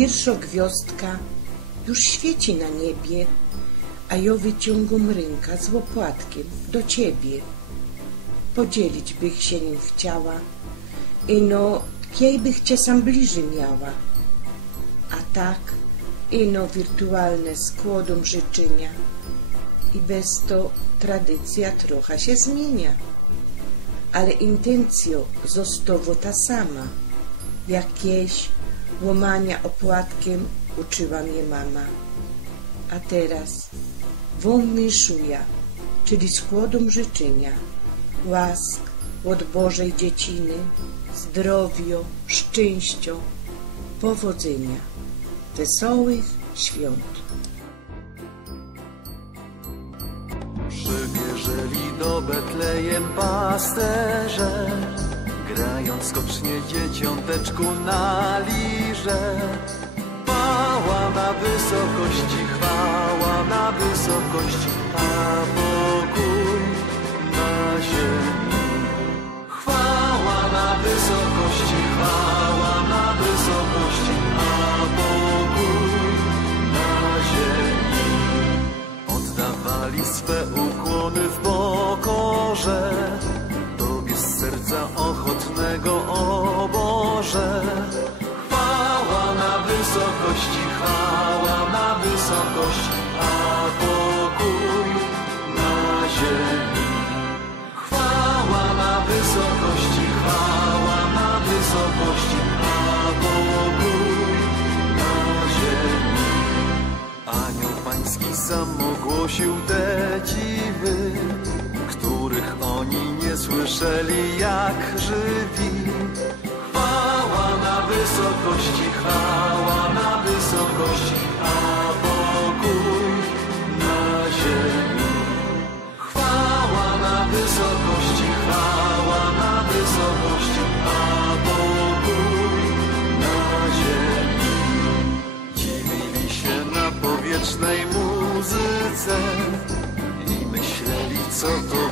Pierwsza gwiazdka już świeci na niebie, a ja wyciągam ręka z łopatkiem do ciebie. Podzielić bych się nim chciała, ino kiej bych cię sam bliżej miała. A tak, ino wirtualne składą życzenia i bez to tradycja trochę się zmienia. Ale intencjo zostało ta sama, jakieś łamania opłatkiem uczyła mnie mama. A teraz wam myszuja, czyli składom życzenia, łask od Bożej dzieciny, zdrowio, szczęścia, powodzenia, wesołych świąt. Przybieżeli do Betlejem pasterze, grając skocznie dzieciąteczku na lirze. Chwała na wysokości, chwała na wysokości, a pokój na ziemi. Chwała na wysokości, chwała na wysokości, a pokój na ziemi. Oddawali swe ukłony w pokorze Tobie z serca ochotnego, o Boże. Chwała na wysokości, chwała na wysokości, a pokój na ziemi. Chwała na wysokości, chwała na wysokości, a pokój na ziemi. Anioł Pański sam ogłosił te dziwy, których oni nie słyszeli jak żywi. Chwała na wysokości, chwała na wysokości, a pokój na ziemi. Chwała na wysokości, chwała na wysokości, a pokój na ziemi. Dziwili się na powietrznej muzyce i myśleli, co to